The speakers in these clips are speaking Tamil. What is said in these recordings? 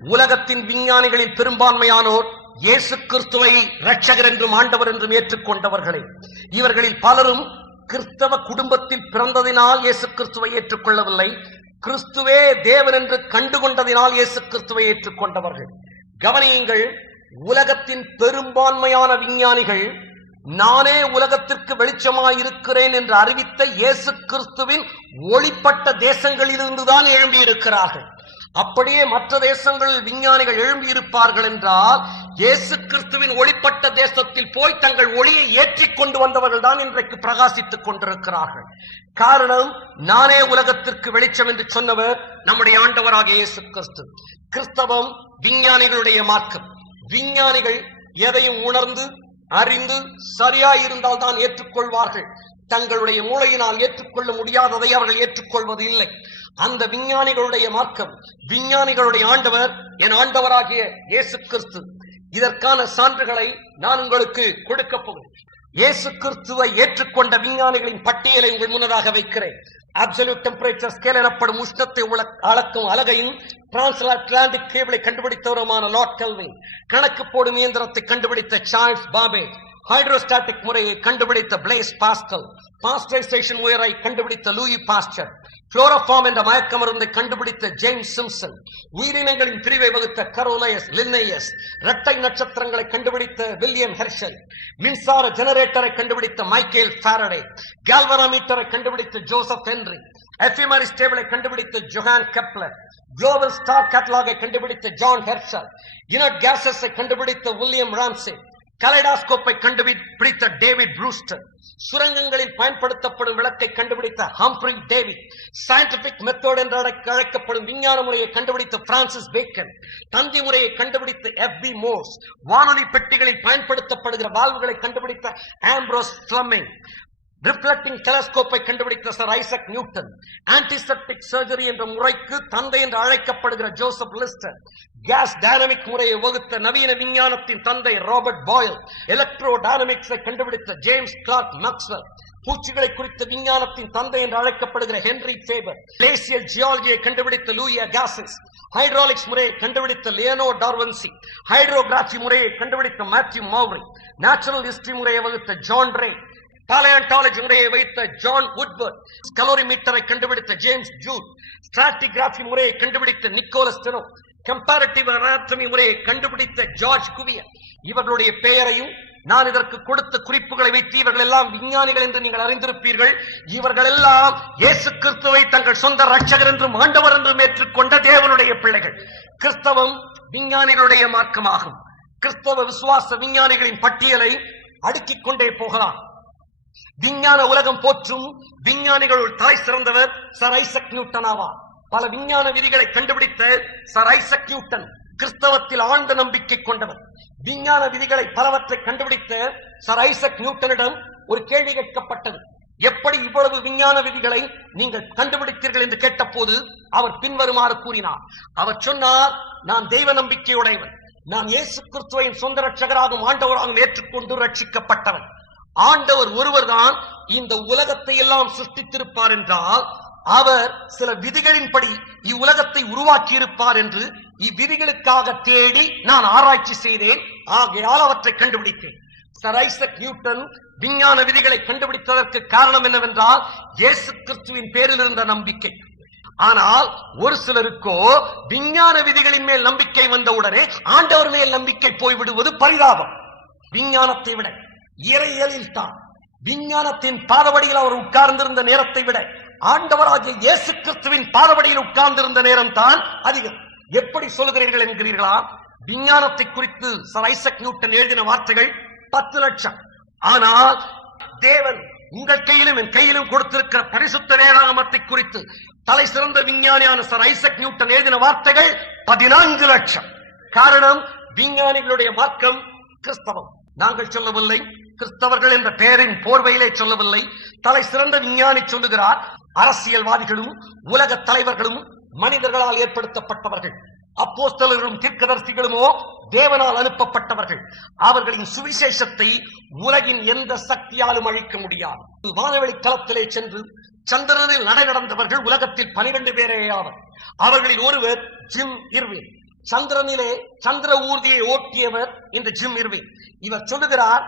உலகத்தின் விஞ்ஞானிகளில் பெரும்பான்மையானோர் இயேசு கிறிஸ்துவை இரட்சகர் என்றும் ஆண்டவர் என்றும் ஏற்றுக்கொண்டவர்களே. இவர்களில் பலரும் கிறிஸ்தவ குடும்பத்தில் பிறந்ததினால் இயேசு கிறிஸ்துவை ஏற்றுக்கொள்ளவில்லை, கிறிஸ்துவே தேவன் என்று கண்டுகொண்டதினால் இயேசு கிறிஸ்துவை ஏற்றுக்கொண்டவர்கள். கவனியுங்கள், உலகத்தின் பெரும்பான்மையான விஞ்ஞானிகள் நானே உலகத்திற்கு வெளிச்சமாயிருக்கிறேன் என்று அறிவித்த இயேசு கிறிஸ்துவின் ஒளிப்பட்ட தேசங்களிலிருந்துதான் எழும்பியிருக்கிறார்கள். அப்படியே மற்ற தேசங்களில் விஞ்ஞானிகள் எழும்பியிருப்பார்கள் என்றால் இயேசு கிறிஸ்துவின் ஒளிப்பட்ட தேசத்தில் போய் தங்கள் ஒளியை ஏற்றிக் கொண்டு வந்தவர்கள் தான் இன்றைக்கு பிரகாசித்துக் கொண்டிருக்கிறார்கள். காரணம், நானே உலகத்திற்கு வெளிச்சம் என்று சொன்னவர் நம்முடைய ஆண்டவராக இயேசு கிறிஸ்து. கிறிஸ்தவம் விஞ்ஞானிகளுடைய மார்க்கம். விஞ்ஞானிகள் எதையும் உணர்ந்து அறிந்து சரியாயிருந்தால் தான் ஏற்றுக்கொள்வார்கள். தங்களுடைய மூளையினால் ஏற்றுக்கொள்ள முடியாததை அவர்கள் ஏற்றுக்கொள்வது இல்லை. அந்த விஞ்ஞானிகளுடைய மார்க்கம், விஞ்ஞானிகளுடைய ஆண்டவர் என் ஆண்டவராகிய இயேசு கிறிஸ்து. இதற்கான சான்றுகளை நான் உங்களுக்கு கொடுக்க போகிறேன். இயேசு கிறிஸ்துவை ஏற்றுக்கொண்ட விஞ்ஞானிகளின் பட்டியலை உங்கள் முன்னதாக வைக்கிறேன். அப்சல்யூட் டெம்பரேச்சர் ஸ்கேல் எனப்படும் உஷ்ணத்தை அளக்கும் அலகையும் டிரான்ஸ்அட்லாண்டிக் கேபிளை கண்டுபிடித்தவருமான லார்ட் கெல்வின், கணக்கு போடும் இயந்திரத்தை கண்டுபிடித்த சார்ல்ஸ் பாபேஜ், ஹைட்ரோஸ்டாட்டிக் முறையை கண்டுபிடித்த பிளேஸ் பாஸ்கல், பாஸ்டரைசேஷன் முறையை கண்டுபிடித்த லூயி பாஸ்டர், குளோரோஃபார்ம் என்ற மயக்க மருந்தை கண்டுபிடித்த ஜேம்ஸ் சிம்சன், உயிரினங்களின் பிரிவை வகுத்த கரோலயஸ் லின்னேயஸ், இரட்டை நட்சத்திரங்களை கண்டுபிடித்த வில்லியம் ஹெர்ஷல், மின்சார ஜெனரேட்டரை கண்டுபிடித்த மைக்கேல் ஃபாரடே, கால்வனாமீட்டரை கண்டுபிடித்த ஜோசப் ஹென்றி, எஃபிமெரிஸ் டேபிளை கண்டுபிடித்த ஜொஹான் கெப்லர், குளோபல் ஸ்டார் கேட்டலாகை கண்டுபிடித்த ஜான் ஹெர்ஷல், இனர்ட் கேசஸை கண்டுபிடித்த வில்லியம் ராம்சே, கலைடாஸ்கோப்பை கண்டுபிடித்த டேவிட் ப்ரூஸ்டர், சுரங்கங்களில் பயன்படுத்தப்படும் விளக்கை கண்டுபிடித்த ஹம்ப்ரி டேவிட், சயின்டிபிக் மெத்தட் என்று அழைக்கப்படும் விஞ்ஞான முறையை கண்டுபிடித்த பிரான்சிஸ் பேக்கன், தந்தி முறையை கண்டுபிடித்த எஃப்.பி. மோர்ஸ், வானொலி பெட்டிகளில் பயன்படுத்தப்படுகிற வால்வுகளை கண்டுபிடித்த ஆம்ப்ரோஸ் ஃபிளமிங், ரிஃப்ளெக்டிங் டெலஸ்கோப்பை கண்டுபிடித்த sir Isaac Newton, antiseptic surgery என்ற முறைக்கு தந்தை என்று அழைக்கப்படுகிற ஜோசப் லிஸ்டர், கேஸ் டைனமிக் முறையை வகுத்த நவீன விஞ்ஞானத்தின் தந்தை ராபர்ட் பாயில், எலக்ட்ரோ டைனமிக்ஸை கண்டுபிடித்த ஜேம்ஸ் கிளார்க் மேக்ஸ்வெல், பூச்சிகளை குறித்த விஞ்ஞானத்தின் தந்தை என்று அழைக்கப்படுகிற ஹென்றி ஃபேபர், கிளேசியல் ஜியாலஜியை கண்டுபிடித்த லூயி அகாசிஸ், ஹைட்ராலிக்ஸ் முறையை கண்டுபிடித்த லியோனோ டார்வின்சி, ஹைட்ரோகிராஃபி முறையை கண்டுபிடித்த மேத்யூ மௌரி, நேச்சுரல் ஹிஸ்டரி முறையை வகுத்த ஜான் ரே, பாலியாண்டாலஜி முறையை வைத்த ஜான் வுட்வர்ட், கலோரிமீட்டரை கண்டுபிடித்த ஜேம்ஸ் ஜூட், ஸ்ட்ராட்டிகிராஃபி முறையை கண்டுபிடித்த நிக்கோலஸ் டெனோ, கம்பேரிட்டிவ் அனாட்டமி முறையை கண்டுபிடித்த ஜார்ஜ் குவியர். இவர்களுடைய பெயரையும் நான் இதற்கு கொடுத்த குறிப்புகளை வைத்து இவர்கள் எல்லாம் விஞ்ஞானிகள் என்று நீங்கள் அறிந்திருப்பீர்கள். இவர்கள் எல்லாம் இயேசு கிறிஸ்துவை தங்கள் சொந்த இரட்சகர் என்றும் ஆண்டவர் என்றும் ஏற்றுக்கொண்ட தேவனுடைய பிள்ளைகள். கிறிஸ்தவம் விஞ்ஞானிகளுடைய மார்க்கமாகும். கிறிஸ்தவ விசுவாச விஞ்ஞானிகளின் பட்டியலை அடுக்கிக் கொண்டே போகலாம். விஞ்ஞான உலகம் போற்றும் விஞ்ஞானிகளுள் தலை சிறந்தவர் சர் ஐசக் நியூட்டன் ஆவார். பல விஞ்ஞான விதிகளை கண்டுபிடித்த சர் ஐசக் நியூட்டன் கிறிஸ்தவத்தில் ஆழ்ந்த நம்பிக்கை கொண்டவர். விஞ்ஞான விதிகளை பலவற்றை கண்டுபிடித்த சர் ஐசக் நியூட்டனிடம் ஒரு கேள்வி கேட்கப்பட்டது. எப்படி இவ்வளவு விஞ்ஞான விதிகளை நீங்கள் கண்டுபிடித்தீர்கள் என்று கேட்டபோது அவர் பின்வருமாறு கூறினார். அவர் சொன்னார், நான் தெய்வ நம்பிக்கையுடையவன். நான் இயேசு கிறிஸ்துவின் சொந்த ரட்சகராகவும் ஆண்டவராகவும் ஏற்றுக்கொண்டு ரட்சிக்கப்பட்டவன். ஆண்டவர் ஒருவர் தான் இந்த உலகத்தை எல்லாம் சிருஷ்டித்திருப்பார் என்றால் அவர் சில விதிகளின்படி இவ்வுலகத்தை உருவாக்கி இருப்பார் என்று இவ்விதிகளுக்காக தேடி நான் ஆராய்ச்சி செய்தேன். ஆகையால் அவற்றை கண்டுபிடித்தேன். சர் ஐசக் நியூட்டன் விஞ்ஞான விதிகளை கண்டுபிடித்ததற்கு காரணம் என்னவென்றால் இயேசு கிறிஸ்துவின் பேரில் இருந்த நம்பிக்கை. ஆனால் ஒரு சிலருக்கோ விஞ்ஞான விதிகளின் மேல் நம்பிக்கை வந்தவுடனே ஆண்டவர் மேல் நம்பிக்கை போய்விடுவது பரிதாபம். விஞ்ஞானத்தை விட இறையியலில் தான், விஞ்ஞானத்தின் பாதபடியில் அவர் உட்கார்ந்திருந்த நேரத்தை விட ஆண்டவராகிய இயேசு கிறிஸ்துவின் பாதபடியில் உட்கார்ந்திருந்த நேரம் தான் அதிகம். எப்படி சொல்லுகிறீர்கள் என்கிறீர்களா? விஞ்ஞானத்தை குறித்து சர் ஐசக் நியூட்டன் எழுதின வார்த்தைகள் 10 லட்சம். ஆனால் தேவன் உங்கள் கையிலும் என் கையிலும் கொடுத்திருக்கிற பரிசுத்த வேதாகமத்தை குறித்து தலை சிறந்த விஞ்ஞானியான சர் ஐசக் நியூட்டன் எழுதின வார்த்தைகள் 14 லட்சம். காரணம், விஞ்ஞானிகளுடைய மார்க்கம் கிறிஸ்தவம். நாங்கள் சொல்லவில்லை, கிறிஸ்தவர்கள் என்ற பெயரின் போர்வையிலே சொல்லவில்லை. தலை சிறந்த விஞ்ஞானி சொல்லுகிறார். அரசியல்வாதிகளும் உலக தலைவர்களும் மனிதர்களால் ஏற்படுத்தப்பட்டவர்கள். அப்போஸ்தலர்களும் தீர்க்கதரிசிகளுமோ தேவனால் அனுப்பப்பட்டவர்கள். அவர்களின் சுவிசேஷத்தை உலகின் எந்த சக்தியாலும் அழிக்க முடியாது. வானவெளி களத்திலே சென்று சந்திரனில் நடந்தவர்கள் உலகத்தில் 12 பேரே ஆவர். அவர்களில் ஒருவர் ஜிம் இர்வின். சந்திரனிலே சந்திர ஊர்தியை ஓட்டியவர் இந்த ஜிம் இர்வின். இவர் சொல்லுகிறார்,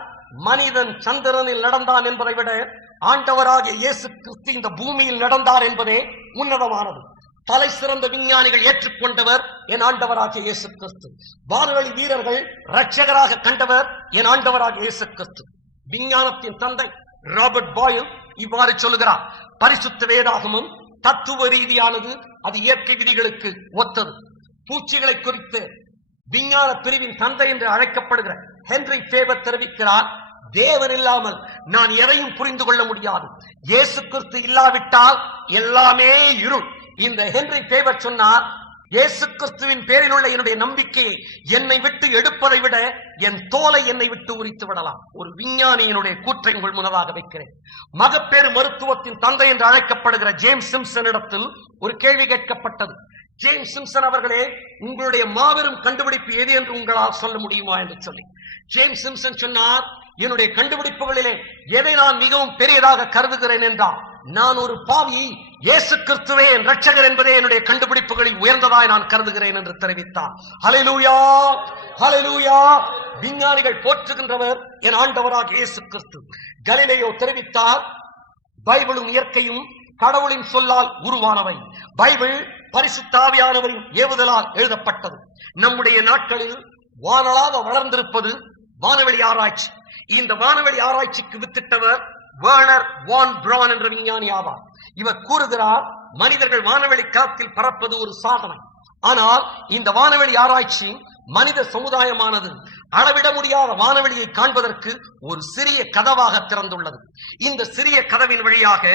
மனிதன் சந்திரனில் நடந்தான் என்பதை விட ஆண்டவராகிய இயேசு கிறிஸ்து இந்த பூமியில் நடந்தார் என்பதே உன்னதமானது. தலை சிறந்த விஞ்ஞானிகள் ஏற்றுக்கொண்டவர் என் ஆண்டவராகிய இயேசு கிறிஸ்து. வானவெளி வீரர்கள் இரட்சகராக கண்டவர் என் ஆண்டவராகிய இயேசு கிறிஸ்து. விஞ்ஞானத்தின் தந்தை ராபர்ட் பாயில் இவ்வாறு சொல்லுகிறார், பரிசுத்த வேதாகமும் தத்துவ ரீதியானது, அது இயற்கை விதிகளுக்கு ஒத்தது. பூச்சிகளை குறித்து விஞ்ஞான பிரிவின் தந்தை என்று அழைக்கப்படுகிற ஹென்றி ஃபேபர் தெரிவிக்கிறார், தேவன் இல்லாமல் நான் எதையும் புரிந்து கொள்ள முடியாது. இயேசு கிறிஸ்து இல்லாவிட்டால் எல்லாமே இருள். இந்த ஹென்றி ஃபேபர் சொன்னார், இயேசு கிறிஸ்துவின் பேரில் உள்ள என்னுடைய நம்பிக்கையை என்னை விட்டு எடுப்பதை விட என் தோலை என்னை விட்டு உரித்து விடலாம். ஒரு விஞ்ஞானியினுடைய கூற்றை உங்கள் முன்னதாக வைக்கிறேன். மகப்பேறு மருத்துவத்தின் தந்தை என்று அழைக்கப்படுகிற ஜேம்ஸ் சிம்சன் இடத்தில் ஒரு கேள்வி கேட்கப்பட்டது. ஜேம்ஸ் சிம்சன் அவர்களே, உங்களுடைய மாபெரும் கண்டுபிடிப்பு எது என்று உங்களால் சொல்ல முடியுமா என்று சொல்லி ஜேம்ஸ் சிம்சன் சொன்னார், என்னுடைய கண்டுபிடிப்புகளிலே எதை நான் மிகவும் பெரியதாக கருதுகிறேன் என்றால், நான் ஒரு பாவி, இயேசு கிறிஸ்துவே என் இரட்சகர் என்பதே என்னுடைய கண்டுபிடிப்புகளில் உயர்ந்ததாய் நான் கருதுகிறேன் என்று தெரிவித்தார். ஹல்லேலூயா, ஹல்லேலூயா. விஞ்ஞானிகள் போற்றுகின்றவர் என் ஆண்டவராகிய இயேசு கிறிஸ்து. கலிலேயோ தெரிவித்தார், பைபிளும் இயற்கையும் கடவுளின் சொல்லால் உருவானவை. பைபிள் பரிசுத்த ஆவியானவரின் ஏவுதலால் எழுதப்பட்டது. நம்முடைய நாட்களில் வானளாக வளர்ந்திருப்பது வானவெளி ஆராய்ச்சி. இந்த வானவெளி ஆராய்ச்சிக்கு வித்திட்டவர் வேர்னர் வான் பிரான் என்ற விஞ்ஞானி ஆவார். இவர் கூறுகிறார், மனிதர்கள் வானவெளி காத்தில் பறப்பது ஒரு சாதனை. ஆனால் இந்த வானவெளி ஆராய்ச்சி மனித சமுதாயமானது அளவிட முடியாத வானவெளியை காண்பதற்கு ஒரு சிறிய கதவாக திறந்துள்ளது. இந்த சிறிய கதவின் வழியாக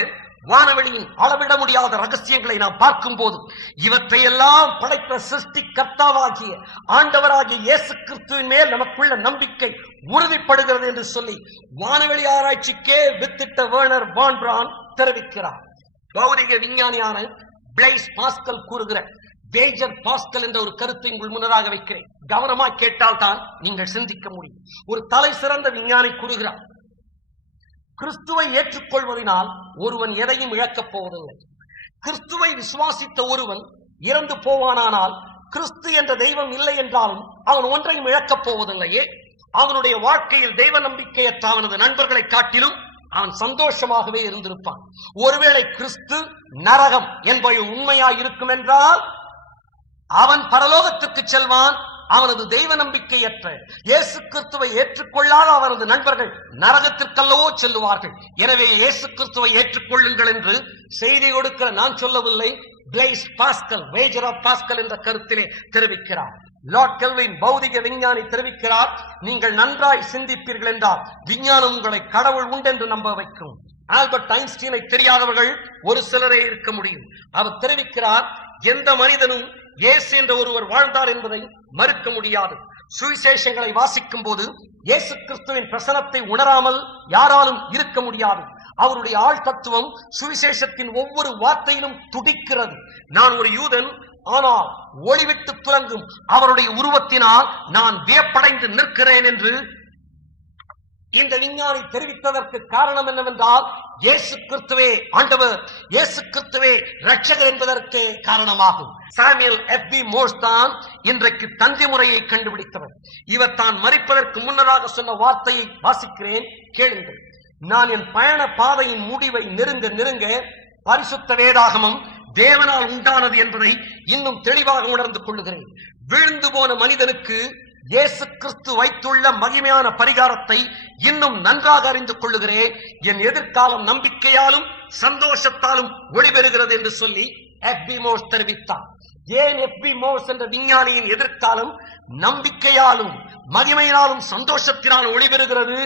வானவெளியின் அளவிட முடியாத ரகசியங்களை நாம் பார்க்கும் போது, இவற்றையெல்லாம் படைத்த சிருஷ்டி கர்த்தாவாகிய ஆண்டவராகிய இயேசு கிறிஸ்துவின் மேல் நமக்குள்ள நம்பிக்கை உறுதிப்படுகிறது என்று சொல்லி வானவெளி ஆராய்ச்சிக்கே வித்திட்ட வேர்னர் வான் பிரான் தெரிவிக்கிறார். பௌதிக விஞ்ஞானியான பிளைஸ் பாஸ்கல் கூறுகிற வேஜர் பாஸ்கல் என்ற ஒரு கருத்தை உங்கள் முன்னதாக வைக்கிறேன். கவனமாக கேட்டால் தான் நீங்கள் சிந்திக்க முடியும். ஒரு தலை சிறந்த விஞ்ஞானி கூறுகிறார், கிறிஸ்துவை ஏற்றுக்கொள்வதனால் ஒருவன் எதையும் இழக்கப் போவதில்லை. கிறிஸ்துவை விசுவாசித்த ஒருவன் இறந்து போவானால் கிறிஸ்து என்ற தெய்வம் இல்லை என்றாலும் அவன் ஒன்றையும் இழக்கப் போவதில்லையே. அவனுடைய வாழ்க்கையில் தெய்வ நம்பிக்கையற்ற அவனது நண்பர்களை காட்டிலும் அவன் சந்தோஷமாகவே இருந்திருப்பான். ஒருவேளை கிறிஸ்து நரகம் என்பது உண்மையாய் இருக்கும் என்றால் அவன் பரலோகத்திற்கு செல்வான். அவனது தெய்வ நம்பிக்கையற்ற இயேசு கிறிஸ்துவை ஏற்றுக்கொள்ளாத அவனது நண்பர்கள் நரகத்திற்கல்லவோ செல்லுவார்கள். எனவே இயேசு கிறிஸ்துவை ஏற்றுக்கொள்ளுங்கள் என்று செய்தி கொடுக்கிற நான் சொல்லவில்லை, பிளைஸ் பாஸ்கல், வேஜர் ஆஃப் பாஸ்கல் என்ற கருத்திலே தெரிவிக்கிறார். லார்ட் கெல்வின் பௌதிக விஞ்ஞானி தெரிவிக்கிறார், நீங்கள் நன்றாய் சிந்திப்பீர்கள் என்றால் விஞ்ஞானம் உங்களை கடவுள் உண்டென்று நம்ப வைக்கும். ஆல்பர்ட் ஐன்ஸ்டீனை தெரியாதவர்கள் ஒரு சிலரே இருக்க முடியும். அவர் தெரிவிக்கிறார், எந்த மனிதனும் இயேசு என்ற ஒருவர் வாழ்ந்தார் என்பதை மறுக்க முடியாது. சுவிசேஷங்களை வாசிக்கும் போது இயேசு கிறிஸ்துவின் பிரசனத்தை உணராமல் யாராலும் இருக்க முடியாது. அவருடைய ஆள் தத்துவம் சுவிசேஷத்தின் ஒவ்வொரு வார்த்தையிலும் துடிக்கிறது. நான் ஒரு யூதன், ஆனால் ஒளிவிட்டு துலங்கும் அவருடைய உருவத்தினால் நான் வியப்படைந்து நிற்கிறேன் என்று இந்த விஞ்ஞானி தெரிவித்ததற்கு காரணம் என்னவென்றால், இயேசு கிறிஸ்துவே ஆண்டவர், இயேசு கிறிஸ்துவே இரட்சகர் என்பதற்கு காரணமாகும். சாமுவேல் எஃப்.பி. மோர்ஸ் தான் இன்றைக்கு தந்தி முறையை கண்டுபிடித்தவர். இவர் தான் மரிப்பதற்கு முன்னதாக சொன்ன வார்த்தையை வாசிக்கிறேன், கேளுங்கள். நான் என் பயண பாதையின் முடிவை நெருங்க நெருங்க பரிசுத்த வேதாகமம் தேவனால் உண்டானது என்பதை இன்னும் தெளிவாக உணர்ந்து கொள்ளுகிறேன். விழுந்து போன மனிதனுக்கு இயேசு கிறிஸ்து வைத்துள்ள மகிமையான பரிகாரத்தை இன்னும் நன்றாக அறிந்து கொள்ளுகிறேன். என் எதிர்காலம் நம்பிக்கையாலும் சந்தோஷத்தாலும் ஒளிபெறுகிறது என்று சொல்லி எஃப்.பி. மோர்ஸ் தெரிவித்தார். ஏன் எஃப்.பி. மோர்ஸ் என்ற விஞ்ஞானியின் எதிர்காலம் நம்பிக்கையாலும் மகிமையினாலும் சந்தோஷத்தினாலும் ஒளிபெறுகிறது?